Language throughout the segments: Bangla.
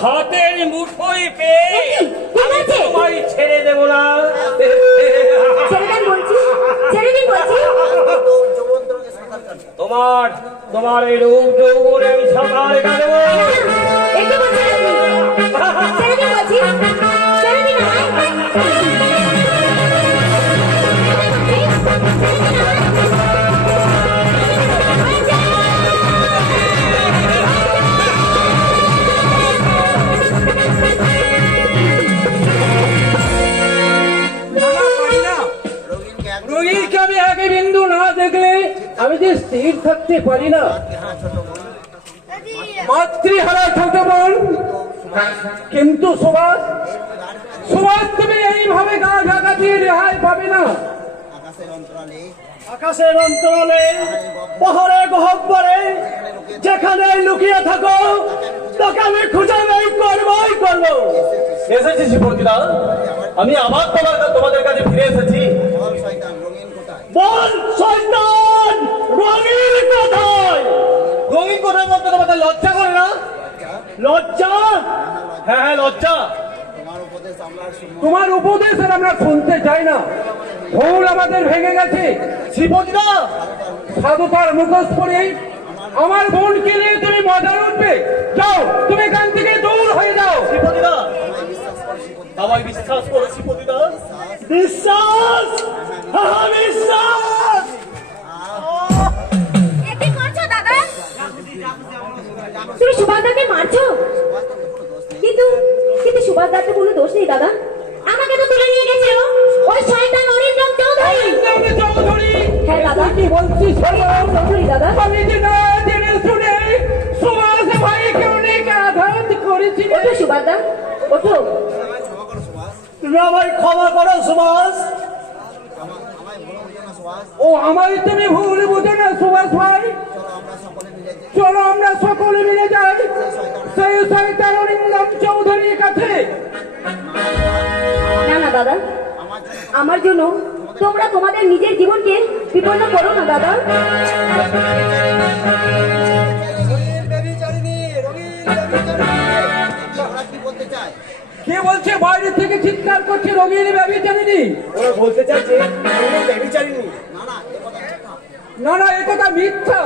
হাতের মুঠোই পেয়ে আমি তোমায় ছেড়ে দেবো না। তোমার এই রূপ যৌবনে আমি সাঁতার কাটবো। রোগীকে আমি আগে বিন্দু না দেখলে আমি যে স্থির থাকতে পারি না। মাতৃহারা ছোট বোন, কিন্তু সুভাষ তুমি এইভাবে গা ঢাকা দিয়ে রেহাই পাবে না। আকাশের অন্তরালে পাহাড়ে গহ্বরে যেখানে লুকিয়ে থাকো তোকে আমি খুঁজে বের করবই করবো। এসেছি শিবপতিদা, আমি আবার তোমাদের কাছে ফিরে এসেছি। বল শয়তান, রঙিন কোথায়? রঙিন কোথায় বলতে তোমাদের লজ্জা করে না? লজ্জা? হ্যাঁ লজ্জা। তোমার উপদেশ আর আমরা শুনতে চাই না। ভুল আমাদের ভেঙে গেছে। শিবপতিদা, সাধুতার মুখোশ পরে আমার বোনকে নিয়ে তুমি মজা উঠবে। যাও, তুমি এখান থেকে দূর হয়ে যাও। শিবপতিদা, আমায় বিশ্বাস করো শিবপতিদা। বিশ্বাস? বিশ্বাস? তুমি সুভাষদাকে মারছো? কিন্তু কিন্তু সুভাষদার কোনো দোষ নেই দাদা। আমাকে তো তুলে নিয়ে গেছিল ওই শয়তান অরিন্দম চৌধুরী। হ্যাঁ দাদা, কি বলছিস? চৌধুরী দাদা। আমি যে না জেনে শুনে সুভাষ ভাইকে অনেক আঘাত করেছি। ওঠো সুভাষদা, ওঠো। তুমি আমায় ক্ষমা করো সুভাষ। ও আমায় তুমি ভুল বুঝো না সুভাষ ভাই। চলো আমরা সকলে মিলে যাই সেই শয়তান অরিন্দম চৌধুরীর কাছে। না না দাদা, আমার জন্য তোমরা তোমাদের নিজের জীবনকে বিপন্ন করো না দাদা। কে বলছে? বাইরে থেকে চিৎকার করছে রঙিন ব্যভিচারিণী। ওরা বলতে চাইছে ব্যভিচারিণী। না না, এ কথা মিথ্যা।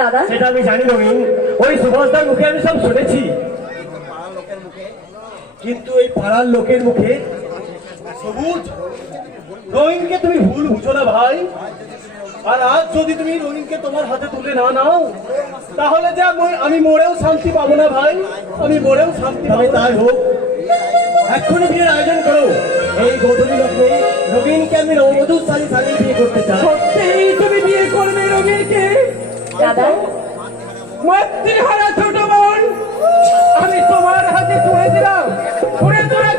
দাদা সেটা আমি জানি রঙিন, ওই সুভাষদার মুখে আমি সব শুনেছি। কিন্তু এই পাড়ার লোকের মুখে সবুজ রঙিনকে তুমি ভুল বুঝো না ভাই। আর আজ যদি তুমি রঙিনকে তোমার হাতে তুলে না নাও তাহলে যে আমি মরেও শান্তি পাবো না ভাই, আমি মরেও শান্তি পাবো। তাই হোক, এক্ষুনি বিয়ের আয়োজন করো। এই গৌধূলি লগ্নে রঙিনকে আমি নববধূর শাড়ি সাজিয়ে বিয়ে করতে চাই। সত্যিই তুমি বিয়ে করবে রঙিনকে? দাদা, মাতৃহারা ছোট বোন, আমি তোমার হাতে তুলে দিলাম। ঘুরে তোরা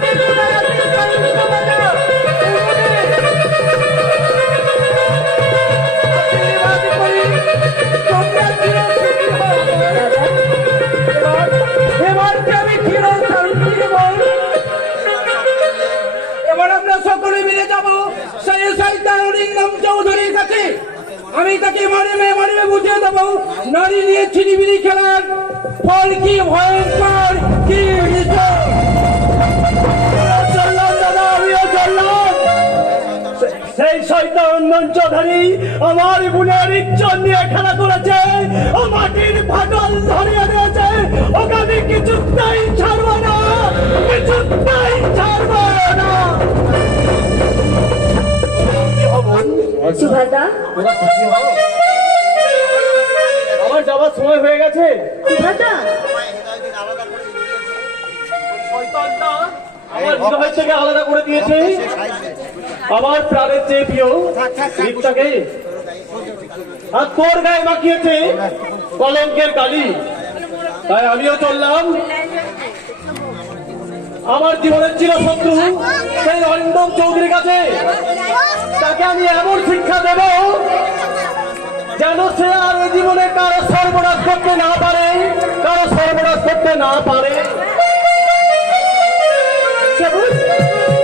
এবার আমরা সকলে মিলে যাবো সেই শয়তান অরিন্দম চৌধুরীর কাছে। আমি তাকে মারিবে বুঝিয়ে দেবো নারী নিয়ে ছিনিমিনি খেলার ফল কি ভয়ঙ্কর, কি চললাম দাদা, আমিও চললাম। সেই শয়তান চৌধুরী আমার বোনের ইজ্জত নিয়ে খেলা করেছে, ও মাটির ফাটল ধরিয়ে দিয়েছে। ওকে আমি কিছুতেই ছাড়বো না, কিছুতেই ছাড়বো না। সুভাষদা, আমার যাওয়ার সময় হয়ে গেছে। সুভাষদা, শয়তানটা আমার হৃদয় থেকে আলাদা করে দিয়েছে আমার প্রাণের চেয়ে প্রিয় রিক্তাকে, আর তোর গায়ে মাখিয়েছে কলঙ্কের কালি। তাই আমিও চললাম আমার জীবনের চির শত্রু সেই অরিন্দম চৌধুরীর কাছে। তাকে আমি এমন শিক্ষা দেব যেন সে আর এই জীবনে কারো সর্বনাশ করতে না পারে, কারো সর্বনাশ করতে না পারে।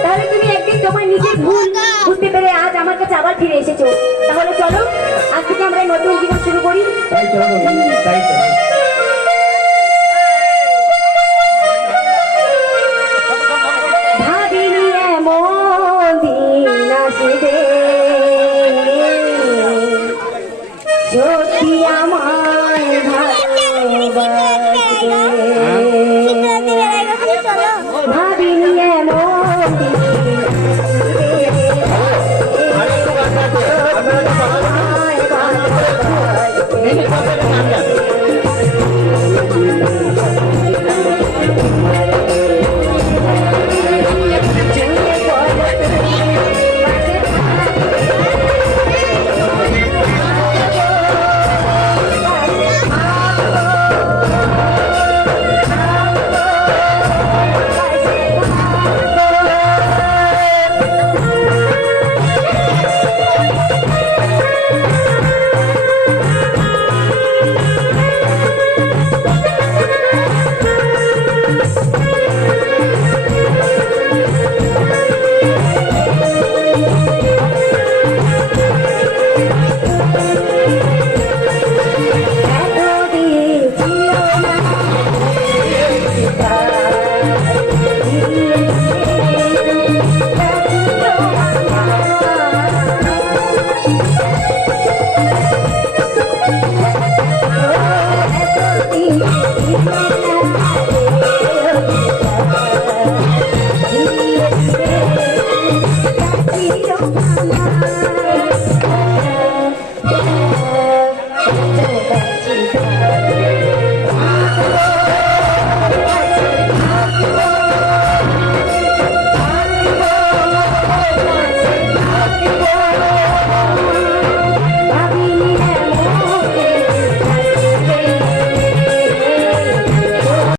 তাহলে তুমি একদিন তোমার নিজের ভুল বুঝতে পেরে আজ আমার কাছে আবার ফিরে এসেছো। তাহলে চলো আজ থেকে আমরা নতুন জীবন শুরু করি। তাই চলো, তাই চলো।